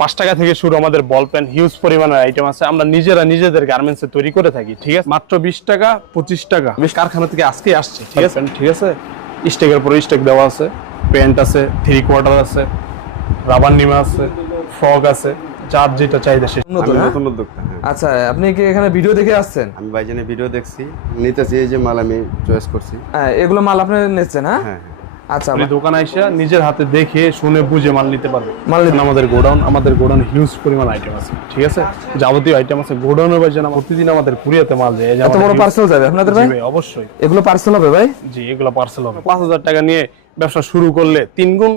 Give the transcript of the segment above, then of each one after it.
পাঁচ টাকা থেকে শুরু আমাদের বল পেন হিউজ পরিমাণের আইটেম আছে। আমরা নিজেরা নিজেদের গার্মেন্টসে তৈরি করে থাকি ঠিক আছে? মাত্র বিশ টাকা পঁচিশ টাকা। বেশ কারখানা থেকে আজকে আসছে ঠিক আছে? ঠিক আছে। স্টেকের পরে স্টেক দেওয়া আছে। প্যান্ট আছে থ্রি কোয়ার্টার আছে রাবার নিমা আছে ফ্রক আছে যার যেটা চাহিদা সে নতুন হ্যাঁ? উদ্যোক্তা হ্যাঁ। আচ্ছা আপনি কি এখানে ভিডিও দেখে আসছেন? আমি ভাইজানের ভিডিও দেখছি। নিতেছি এই যে মাল আমি চয়েস করছি। হ্যাঁ এগুলো মাল আপনি নিচ্ছেন হ্যাঁ হ্যাঁ। আচ্ছা দোকানে এসে নিজের হাতে দেখে শুনে বুঝে মাল নিতে পারবে। মাল আমাদের গোডাউন আমাদের গোডাউন হিউজ পরিমাণ আইটেম আছে ঠিক আছে? যাবতীয় আইটেম আছে। গোডাউনের ভাই যেন প্রতিদিন আমাদের কুরিয়াতে মাল যায় এত বড় পার্সেল যাবে আপনাদের ভাই? অবশ্যই। এগুলো পার্সেল হবে ভাই? জি এগুলো পার্সেল হবে। পাঁচ হাজার টাকা নিয়ে ব্যবসা শুরু করলে তিন গুণ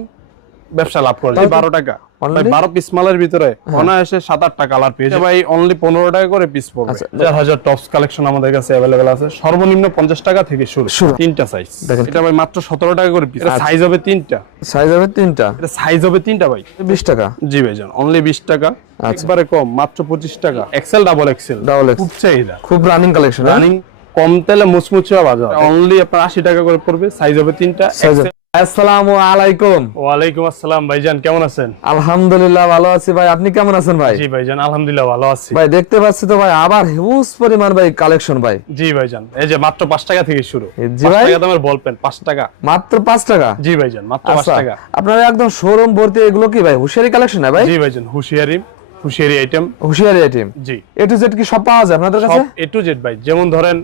ব্যবসা লাভ করে। বারো টাকা। ভাই বারো পিস মালের ভিতরে অনায়াসে সাত আটটা কালার পেয়েছে ভাই অনলি পনেরো টাকা করে পিস পড়বে। আচ্ছা। চার হাজার টপস কালেকশন আমাদের কাছে অ্যাভেলেবেল আছে। সর্বনিম্ন পঞ্চাশ টাকা থেকে শুরু। তিনটা সাইজ দেখেন। এটা ভাই মাত্র সতেরো টাকা করে পিস আচ্ছা। সাইজ হবে তিনটা। সাইজ হবে তিনটা। এটা সাইজ হবে তিনটা ভাই। বিশ টাকা। জি ভাইজান অনলি বিশ টাকা। আচ্ছা। একবারে কম মাত্র পঁচিশ টাকা। XL double XL XL। খুব চাহিদা। খুব রানিং কালেকশন রানিং কম তেলে মুচমুচে বাজার। অনলি আপনার আশি টাকা করে পড়বে। সাইজ হবে তিনটা। আসসালামু আলাইকুম। ওয়ালাইকুম আসসালাম ভাইজান কেমন আছেন? আলহামদুলিল্লাহ ভালো আছি ভাই আপনি কেমন আছেন ভাই? জি ভাইজান আলহামদুলিল্লাহ ভালো আছি। ভাই দেখতে পাচ্ছি তো ভাই আবার হিউজ পরিমাণ ভাই কালেকশন ভাই। জি ভাইজান এই যে মাত্র পাঁচ টাকা থেকে শুরু। জি ভাই। টাকা দামের বল পেন পাঁচ টাকা। মাত্র পাঁচ টাকা? জি ভাইজান মাত্র আচ্ছা টাকা। আপনার একদম শোরুম ভর্তি এগুলো কি ভাই হুশিয়ারি কালেকশন না ভাই? জি ভাইজান হুশিয়ারি হুশিয়ারি আইটেম হুশিয়ারি আইটেম জি। এ টু জেড কি সব পাওয়া যায় আপনাদের কাছে? এ টু জেড ভাই যেমন ধরেন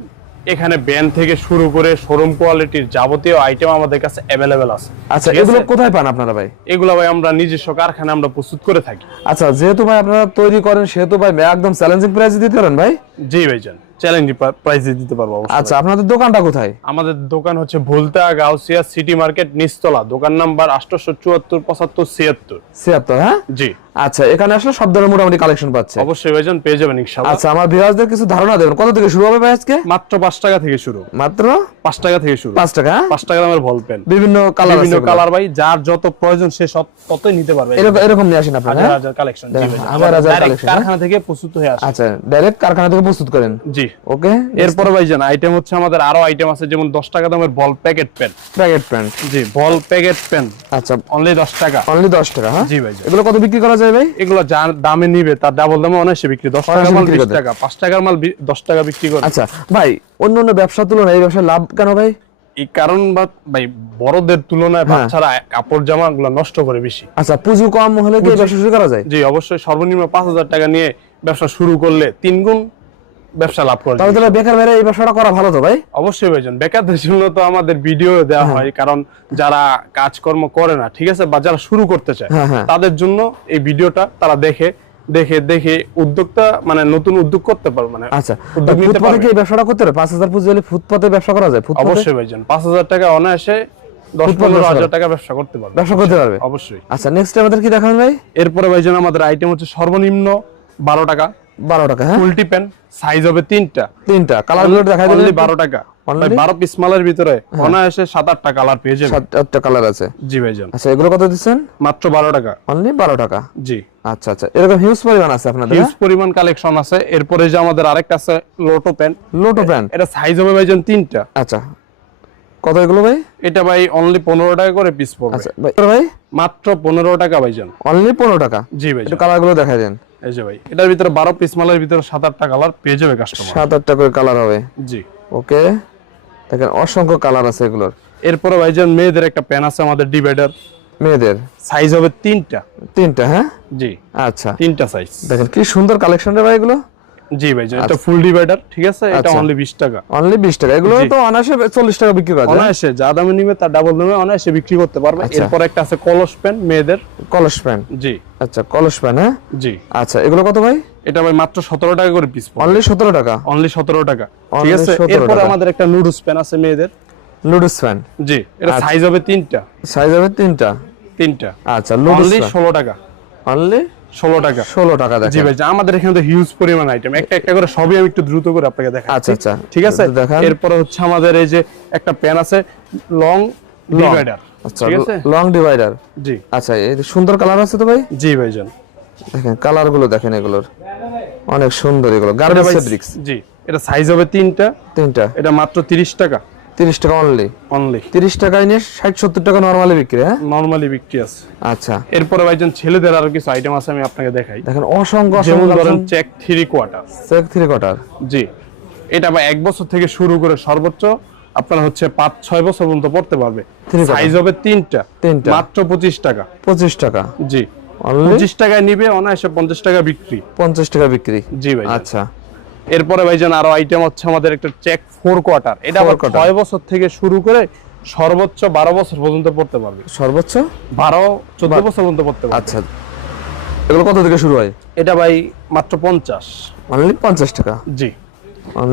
এখানে ব্যান্ড থেকে শুরু করে শোরুম কোয়ালিটির যাবতীয় আইটেম আমাদের কাছে অ্যাভেলেবেল আছে। আচ্ছা এগুলো কোথায় পান আপনারা ভাই? এগুলো ভাই আমরা নিজস্ব কারখানা আমরা প্রস্তুত করে থাকি। আচ্ছা যেহেতু ভাই আপনারা তৈরি করেন সেহেতু ভাই একদম চ্যালেঞ্জিং প্রাইসে দিতে পারেন ভাই? জি ভাই ভাইজান চ্যালেঞ্জ প্রাইসে দিতে পারব অবশ্যই। আচ্ছা আপনাদের দোকানটা কোথায়? আমাদের দোকান হচ্ছে ভুলতা গাউসিয়া সিটি মার্কেট নিস্তলা দোকান নাম্বার আটশো চুয়াত্তর পঁচাত্তর ছিয়াত্তর। ছিয়াত্তর হ্যাঁ? জি। আচ্ছা এখানে আসলে সব ধরনের মোটামুটি কালেকশন পাচ্ছে। অবশ্যই ভাইজান পেয়ে যাবেন ইনশাআল্লাহ। আচ্ছা আমার ভিউয়ারদের কিছু ধারণা দেবেন। কত থেকে শুরু হবে ভাই আজকে? মাত্র পাঁচ টাকা থেকে শুরু। মাত্র? পাঁচ টাকা থেকে শুরু। পাঁচ টাকা হ্যাঁ? পাঁচ টাকা দামের বল পেন বিভিন্ন কালার বিভিন্ন কালার ভাই যার যত প্রয়োজন সে সব ততই নিতে পারবে। এরকম এরকম নিয়ে আসেন আপনারা হাজার হ্যাঁ? হাজার কালেকশন জি ভাই হাজার আমাদের হাজার collection, হ্যাঁ? কারখানা থেকে প্রস্তুত হয়ে আসে আচ্ছা ডাইরেক্ট কারখানা থেকে প্রস্তুত করেন। জি। ওকে এরপরে ভাইজান আইটেম হচ্ছে আমাদের আরও আইটেম আছে যেমন দশ টাকা দামের ball packet pen packet pen জি বল প্যাকেট পেন আচ্ছা। অনলি দশ টাকা। অনলি দশ টাকা হ্যাঁ? জি ভাইজান। এগুলো কত বিক্রি করা যায় ভাই? এগুলো যার দামে নিবে তার ডাবল দামে অনায়াসে বিক্রি দশ টাকা মাল বিশ টাকা পাঁচ টাকার মাল দশ টাকা বিক্রি করে। আচ্ছা ভাই অন্য অন্য ব্যবসার তুলনায় এই ব্যবসায় লাভ কেন ভাই? এই কারণ বা ভাই বড়দের তুলনায় হ্যাঁ। বাচ্চারা কাপড় জামা গুলো নষ্ট করে বেশি। আচ্ছা পুঁজি কম হলে কি ব্যবসা শুরু করা যায়? জি অবশ্যই সর্বনিম্ন পাঁচ হাজার টাকা নিয়ে ব্যবসা শুরু করলে তিন গুণ ব্যবসা লাভ করে তাহলে তাহলে বেকার বেড়ে এই ব্যবসাটা করা ভালো তো ভাই? অবশ্যই ভাইজান বেকারদের জন্য তো আমাদের ভিডিও দেওয়া হ্যাঁ। হয় কারণ যারা কাজকর্ম করে না ঠিক আছে বা যারা শুরু করতে চায় হ্যাঁ, হ্যাঁ। তাদের জন্য এই ভিডিওটা তারা দেখে দেখে দেখে উদ্যোক্তা মানে নতুন উদ্যোগ করতে পারবে মানে আচ্ছা উদ্যোগ নিতে পারবে। কি ব্যবসাটা করতে পারে পাঁচ হাজার পুঁজি হলে ফুটপাতে ব্যবসা করা যায়? ফুটপাতে? অবশ্যই ভাইজান পাঁচ হাজার টাকা অনায়াসে টাকা ব্যবসা করতে পারবে। ব্যবসা করতে পারবে? অবশ্যই। আচ্ছা নেক্সট আমাদের কি দেখাবেন ভাই? এরপরে ভাইজান আমাদের আইটেম হচ্ছে সর্বনিম্ন বারো টাকা। বারো টাকা হ্যাঁ? ফুলটি প্যান সাইজ হবে তিনটা। তিনটা। কালারগুলো দেখাই দেবেন বারো টাকা। Only? ভাই বারো পিস মালের ভিতরে অনায়াসে সাত আটটা কালার পেয়ে যাবে সাত আটটা কালার আছে। জি ভাইজান। আচ্ছা এগুলো কত দিচ্ছেন? মাত্র বারো টাকা। অনলি বারো টাকা? জি। আচ্ছা আচ্ছা এরকম হিউজ পরিমাণ আছে আপনাদের হিউজ পরিমাণ কালেকশন আছে। এরপরে যে আমাদের আরেকটা আছে লোটো প্যান লোটো প্যান্ট এটা সাইজ হবে ভাইজান তিনটা। আচ্ছা। কত এগুলো ভাই? এটা ভাই অনলি পনেরো টাকা করে পিস পড়বে। আচ্ছা ভাই ভাই? মাত্র পনেরো টাকা ভাইজান। অনলি পনেরো টাকা? জি একটু ভাইজান কালারগুলো দেখাই দেন। এই যে ভাই এটার ভিতরে বারো পিস মালের ভিতরে সাত আটটা কালার পেয়ে যাবে কাস্টমার সাত আটটা করে কালার হবে? জি। ওকে। দেখেন অসংখ্য কালার আছে এগুলোর। এরপরে ভাইজান মেয়েদের একটা প্যান আছে আমাদের ডিভাইডার। মেয়েদের? সাইজ হবে তিনটা। তিনটা হ্যাঁ? জি। আচ্ছা। তিনটা সাইজ দেখেন কি সুন্দর কালেকশন রে ভাই এগুলো। জি ভাইজান এটা ফুল ডিভাইডার ঠিক আছে? এটা আচ্ছা। অনলি বিশ টাকা। অনলি বিশ টাকা। এগুলো তো অনায়াসে চল্লিশ টাকা বিক্রি করা যায়। অনায়াসে যা দামে নিবে তার ডাবল দামে অনায়াসে বিক্রি করতে পারবে। আচ্ছা। এরপর একটা আছে কলস প্যান মেয়েদের। কলস প্যান্ট জি। আচ্ছা কলস প্যান্ট হ্যাঁ? জি। আচ্ছা এগুলো কত ভাই? এটা ভাই মাত্র সতেরো টাকা করে পিস অনলি সতেরো টাকা? অনলি সতেরো টাকা। ঠিক আছে? এরপর আমাদের একটা নুডলস প্যান আছে মেয়েদের। লুডুস প্যান্ট জি এটা আচ্ছা। সাইজ হবে তিনটা। সাইজ হবে তিনটা। তিনটা। আচ্ছা অনলি ষোলো টাকা। অনলি ষোলো টাকা। ষোলো টাকা জি ভাই আমাদের এখানে তো হিউজ পরিমাণ আইটেম একটা একটা করে সবই আমি একটু দ্রুত করে আপনাকে দেখাচ্ছি। আচ্ছা, আচ্ছা। ঠিক আছে? এরপরে হচ্ছে আমাদের এই যে একটা প্যান আছে লং ডিভাইডার আচ্ছা লং ডিভাইডার জি। আচ্ছা এই সুন্দর কালার আছে তো ভাই? জি ভাইজান দেখেন কালারগুলো দেখেন এগুলোর। অনেক সুন্দর এগুলো। গার্মেন্টস ফেব্রিক্স জি এটা সাইজ হবে তিনটা। তিনটা। এটা মাত্র তিরিশ টাকা। তিরিশ টাকা অনলি অনলি তিরিশ টাকায় নিয়ে ষাট সত্তর টাকা নর্মালি বিক্রি হ্যাঁ? নরমালি বিক্রি আছে। আচ্ছা। এরপরে ভাইজান ছেলেদের আরও কিছু আইটেম আছে আমি আপনাকে দেখাই। দেখেন অসংখ্য যেমন ধরেন check three quarter check three quarter জি। এটা বা এক বছর থেকে শুরু করে সর্বোচ্চ আপনার হচ্ছে পাঁচ ছয় বছর পর্যন্ত পড়তে পারবে। সাইজ হবে তিনটা। তিনটা। মাত্র পঁচিশ টাকা। পঁচিশ টাকা। জি। অনলি পঁচিশ টাকায় নিবে অনায়াসে পঞ্চাশ টাকা বিক্রি। পঞ্চাশ টাকা বিক্রি। জি ভাই। আচ্ছা। এরপরে ভাইজান আরও আইটেম হচ্ছে আমাদের একটা চেক ফোর কোয়ার্টার এটা আবার। ছয় বছর থেকে শুরু করে সর্বোচ্চ বারো বছর পর্যন্ত পড়তে পারবে। সর্বোচ্চ? বারো চোদ্দ বছর পর্যন্ত পড়তে পারবে। আচ্ছা। এগুলো কত থেকে শুরু হয়? এটা ভাই মাত্র পঞ্চাশ। অনলি পঞ্চাশ টাকা? জি।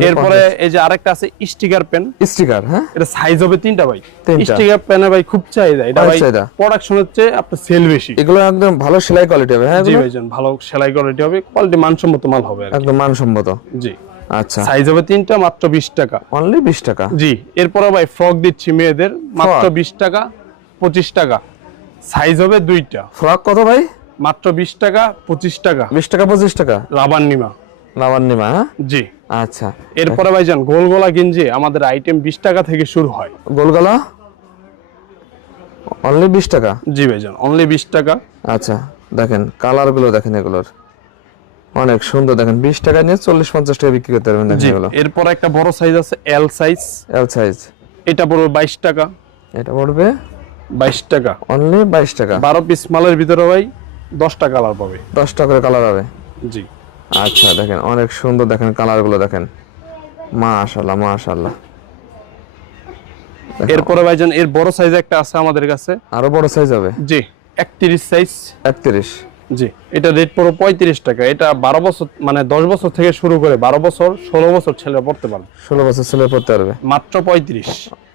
এরপরে এই যে আরেকটা আছে স্টিকার পেন। স্টিকার হ্যাঁ? এটা সাইজ হবে তিনটা ভাই। স্টিকার পেনে ভাই খুব চাহিদা। এটা ভাই প্রোডাকশন হচ্ছে আপনার সেল বেশি। এগুলো একদম ভালো সেলাই কোয়ালিটি হবে হ্যাঁ জি? ভাইজান ভালো সেলাই কোয়ালিটি হবে কোয়ালিটি মানসম্মত মাল হবে একদম মানসম্মত। জি। আচ্ছা। সাইজ হবে তিনটা মাত্র বিশ টাকা। অনলি বিশ টাকা? জি এরপরে ভাই ফ্রক দিচ্ছি মেয়েদের মাত্র Frock? বিশ টাকা পঁচিশ টাকা। সাইজ হবে দুইটা। ফ্রক কত ভাই? মাত্র বিশ টাকা পঁচিশ টাকা। বিশ টাকা পঁচিশ টাকা? রাবার নিমা। লাভান্নিমা হ্যাঁ? জি। আচ্ছা। এরপরে ভাইজান গোল গোলা গেঞ্জি আমাদের আইটেম বিশ টাকা থেকে শুরু হয়। গোলগলা? অনলি বিশ টাকা? জি ভাইজান অনলি বিশ টাকা। আচ্ছা দেখেন কালারগুলো দেখেন এগুলোর। অনেক সুন্দর দেখেন বিশ টাকা নিয়ে চল্লিশ পঞ্চাশ টাকা বিক্রি করতে পারবেন দেখেন এগুলো। এরপর একটা বড় সাইজ আছে এল সাইজ এল সাইজ এটা পড়বে বাইশ টাকা। এটা পড়বে? বাইশ টাকা। অনলি বাইশ টাকা। বারো পিস মালের ভিতরে ভাই দশটা কালার পাবে। দশ টাকা করে কালার হবে। জি। আচ্ছা দেখেন অনেক সুন্দর দেখেন কালারগুলো দেখেন মাশাল্লাহ মাশাল্লাহ এরপরে ভাইজান এর বড় সাইজ একটা আছে আমাদের কাছে। আরও বড় সাইজ হবে? জি একত্রিশ সাইজ একত্রিশ। জি এটা রেট পড়ো পঁয়ত্রিশ টাকা। এটা বারো বছর মানে দশ বছর থেকে শুরু করে বারো বছর ষোলো বছর ছেলে পড়তে পারবে। ষোলো বছর ছেলে পড়তে পারবে। মাত্র পঁয়ত্রিশ।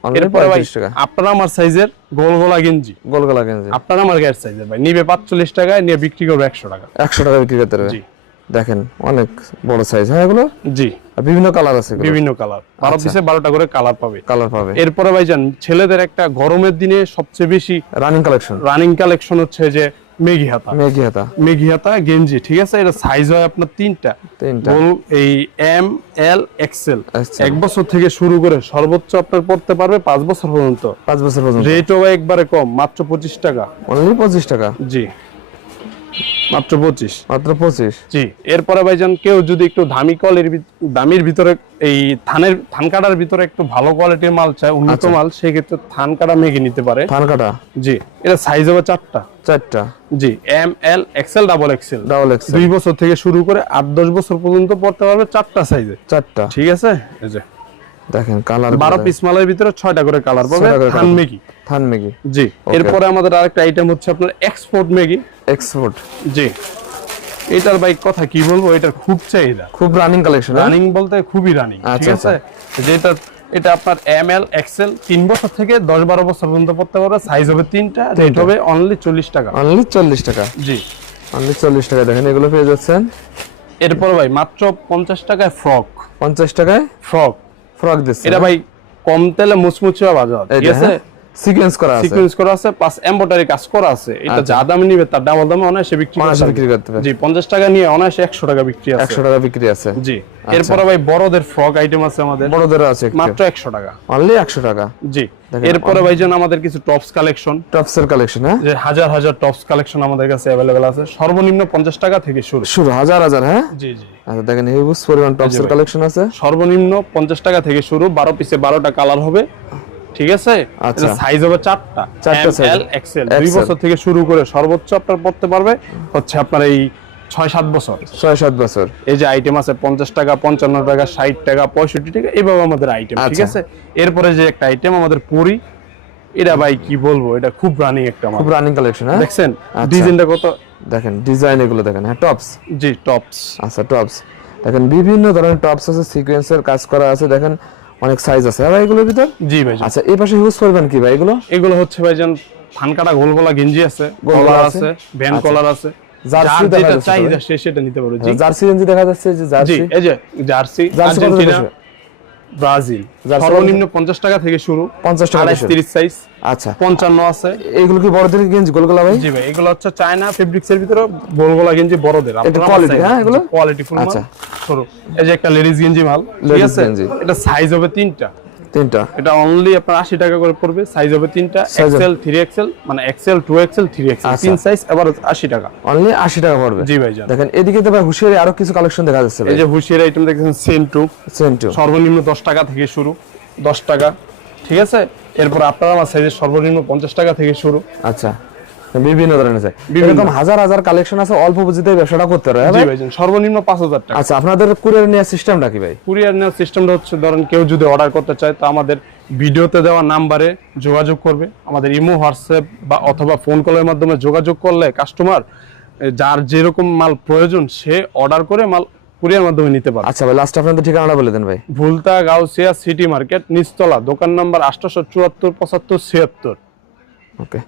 Only এরপরে ভাই 35 টাকা। আপনারা আমার সাইজের গোল গোলা গেঞ্জি। গোলগলা গেঞ্জি। আপনারা আমার গ্যাস সাইজের ভাই। নিবে পাঁচচল্লিশ টাকায় নিয়ে বিক্রি করবে একশো টাকা। একশো টাকা বিক্রি করতে পারবে। জি। দেখেন অনেক বড় সাইজ হ্যাঁ এগুলো? জি। বিভিন্ন কালার আছে বিভিন্ন কালার বারো। পিসে বারোটা করে কালার পাবে। কালার পাবে। এরপরে ভাইজান ছেলেদের একটা গরমের দিনে সবচেয়ে বেশি রানিং কালেকশন রানিং কালেকশন হচ্ছে যে মেঘি হাতা। মেঘি হাতা। মেঘি হাতা গেঞ্জি ঠিক আছে? এটা সাইজ হয় আপনার তিনটা। তিনটা। এই এম এল এক্সেল। এক বছর থেকে শুরু করে সর্বোচ্চ আপনার পড়তে পারবে পাঁচ বছর পর্যন্ত। পাঁচ বছর পর্যন্ত। রেটও একবারে কম মাত্র পঁচিশ টাকা। অনলি পঁচিশ টাকা। জি। মাত্র পঁচিশ। মাত্র পঁচিশ? জি এরপরে ভাইজান কেউ যদি একটু দামি কোয়ালিটির দামির ভিতরে এই থানের থান কাটার ভিতরে একটু ভালো কোয়ালিটির মাল চায় উন্নত আচ্ছা। মাল সেক্ষেত্রে থান কাটা মেঘে নিতে পারে। ধান কাটা? জি এটা সাইজ হবে চারটা। চারটা? জি M L XL double XL double X দুই বছর থেকে শুরু করে আট দশ বছর পর্যন্ত পড়তে পারবে চারটা সাইজে চারটা। ঠিক আছে? এই যে। দেখেন কালার বারো পিস মালের ভিতরে ছয়টা করে কালার পাবে থান colour। মেগি থান মেঘি জি। এরপরে আমাদের আরেকটা আইটেম হচ্ছে আপনার এক্সপোর্ট মেগি এক্সপোর্ট জি। এটার ভাই কথা কি বলব? এটা খুব চাহিদা। খুব রানিং কালেকশন রানিং বলতে খুবই রানিং ঠিক আচ্ছা, আছে? যেটা এটা আপনার এম এল এক্সেল তিন বছর থেকে দশ বারো বছর পর্যন্ত পড়তে পারবে। সাইজ হবে তিনটা রেট হবে অনলি চল্লিশ টাকা। অনলি চল্লিশ টাকা? জি। অনলি চল্লিশ টাকা দেখেন এগুলো পেয়ে যাচ্ছেন? এরপর ভাই মাত্র পঞ্চাশ টাকায় ফ্রক পঞ্চাশ টাকায়? ফ্রক ফ্রক দিচ্ছে এটা ভাই কম তেলে মুচমুচে বাজার ঠিক আছে? সিকোয়েন্স করা আছে। সিকোয়েন্স করা আছে প্লাস এমব্রয়ডারি কাজ করা আছে। এটা আচ্ছা। যা দামে নিবে তার ডাবল দামে অনায়াসে বিক্রি করতে বিক্রি করতে। জি পঞ্চাশ টাকা নিয়ে অনায়াসে একশো টাকা বিক্রি আছে। একশো টাকা বিক্রি আছে। জি। এরপরে ভাই বড়দের ফ্রক আইটেম আছে আমাদের। বড়দেরও আছে মাত্র একশো টাকা। অনলি একশো টাকা। জি। এরপরে আমাদের কিছু টপস কালেকশন টপসের কালেকশন হ্যাঁ? যে হাজার হাজার টপস কালেকশন আমাদের কাছে আছে। সর্বনিম্ন পঞ্চাশ টাকা থেকে শুরু। শুরু হাজার হাজার হ্যাঁ? জি জি। আচ্ছা দেখেন হিউজ পরিমাণ টপসের ভাই। কালেকশন আছে। সর্বনিম্ন পঞ্চাশ টাকা থেকে শুরু। বারো পিসে বারোটা কালার হবে। ঠিক আছে? আচ্ছা। সাইজ হবে চারটা। চারটা এম এল এক্সেল দুই বছর থেকে শুরু করে সর্বোচ্চ আপনার পড়তে পারবে হচ্ছে আপনার এই ছয় সাত বছর। ছয় সাত বছর। এই যে আইটেম আছে পঞ্চাশ টাকা পঞ্চান্ন টাকা ষাট টাকা পঁয়ষট্টি টাকা এইভাবে আমাদের আইটেম ঠিক আচ্ছা। আছে? এরপরে যে একটা আইটেম আমাদের পুরি এটা ভাই কি বলব? এটা খুব রানিং একটা খুব রানিং কালেকশন হ্যাঁ? দেখছেন? আচ্ছা। ডিজাইনটা কত? দেখেন ডিজাইন এগুলো দেখেন হ্যাঁ টপস জি টপস আচ্ছা টপস দেখেন বিভিন্ন ধরনের টপস আছে সিকোয়েন্সের কাজ করা আছে। দেখেন অনেক সাইজ আছে। আর ভাই এগুলোর ভিতর? জি ভাই আচ্ছা এই পাশে ইউজ করবেন কি ভাই এগুলো? এগুলো হচ্ছে ভাই যেন ধান কাটা গোল গলা গেঞ্জি আছে গোল কলার আছে। ভ্যান আচ্ছা। কলার আছে। জার্সি দেখা যেটা। সে সেটা নিতে পারো জি। জার্সি গেঞ্জি দেখা যাচ্ছে যে জার্সি এই যে জার্সি আর্জেন্টিনা। ব্রাজিল। সর্বনিম্ন পঞ্চাশ টাকা থেকে শুরু। 50 টাকা আড়াইশ থেকে শুরু। তিরিশ সাইজ আচ্ছা। পঞ্চান্ন আছে। এগুলো কি বড়দের গেঞ্জ গোলগোলা ভাই? জি ভাই এগুলো হচ্ছে চায়না ফেব্রিক্স এর ভিতরে গোলগোলা গেঞ্জি বড়দের। quality, হ্যাঁ, এগুলো? কোয়ালিটি ফুল আচ্ছা। সরু। এই যে একটা লেডিস গেঞ্জি মাল ঠিক আছে? এটা সাইজ হবে তিনটা। তিনটা। এটা অনলি আপনার আশি টাকা করে পড়বে। সাইজ হবে তিনটা। এক্সেল থ্রি এক্সেল মানে XL two XL three XL. তিন সাইজ আবার আশি টাকা। অনলি আশি টাকা পড়বে। জি ভাই দেখেন এদিকে তো ভাই হুশিয়ারি আরও কিছু কালেকশন দেখা যাচ্ছে এই যে হুশিয়ারি আইটেম দেখেন সেম টু সেম টু সর্বনিম্ন দশ টাকা থেকে শুরু। দশ টাকা। ঠিক আছে? এরপর আপনার আমার সাইজের সর্বনিম্ন পঞ্চাশ টাকা থেকে শুরু। আচ্ছা। বিভিন্ন ধরনের আছে বিভিন্ন। এরকম হাজার হাজার কালেকশন আছে অল্প পুঁজিতে ব্যবসাটা করতে পারবে হ্যাঁ জি ভাই? সর্বনিম্ন পাঁচ হাজার টাকা। আচ্ছা আপনাদের কুরিয়ার নেওয়ার সিস্টেমটা কি ভাই? কুরিয়ার নেওয়ার সিস্টেমটা হচ্ছে ধরেন কেউ যদি অর্ডার করতে চায় তো আমাদের ভিডিওতে দেওয়া নাম্বারে যোগাযোগ করবে। আমাদের ইমো হোয়াটসঅ্যাপ বা অথবা ফোন কলের মাধ্যমে যোগাযোগ করলে কাস্টমার যার যেরকম মাল প্রয়োজন সে অর্ডার করে মাল কুরিয়ার মাধ্যমে নিতে পারে আচ্ছা ভাই লাস্ট আপনাদের ঠিকানাটা বলে দেন ভাই। ভুলতা গাউসিয়া সিটি মার্কেট নিচতলা দোকান নাম্বার আটশোশো চুয়াত্তর পঁচাত্তর ছিয়াত্তর। ওকে